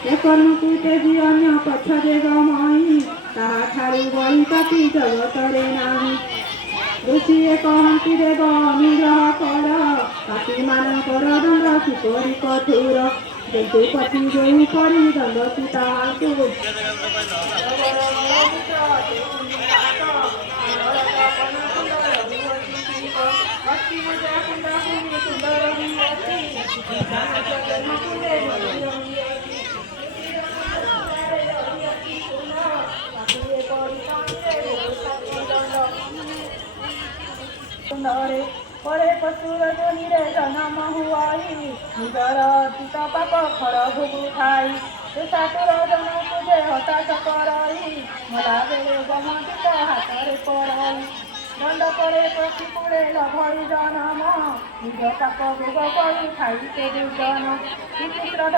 ଏ କର୍ମକୁ ତେଜି ଅନ୍ୟ ପଛ ଦେବ ମହି ତାହାଠାରୁ ବଳି ପାପି ଜଗତରେ ନାହିଁ। ଋଷିଏ କହନ୍ତି ଦେବ ଅନୁଗ୍ରହ କର ପାପୀମାନଙ୍କର ଦଣ୍ଡ କିପରି କଠୋର। ଯଦୁପତି ଯେଉଁପରି ଦଣ୍ଡତି ତାହାଙ୍କୁ ପରେ ପଶୁର ଯୋନିରେ ଜନମ ହୁଆଇ ନିଜର ଅତୀତ ପାପ ଫଳ ଭୋଗୁଥାଇ ସେ ଠାକୁର ଜନକୁ ଯେ ହତାଶ କରାଇ ମଲା ବେଳେ ଗମତିତ ହାତରେ ପରାଇ ଦଣ୍ଡ ପରେ ପ୍ରତିକୂଳେ ଲଭଇ ଜନମ ନିଜ ପାପ ଭୋଗ କରି ଖାଇ ସେ ଦୁର୍ଜନ ବିଚିତ୍ର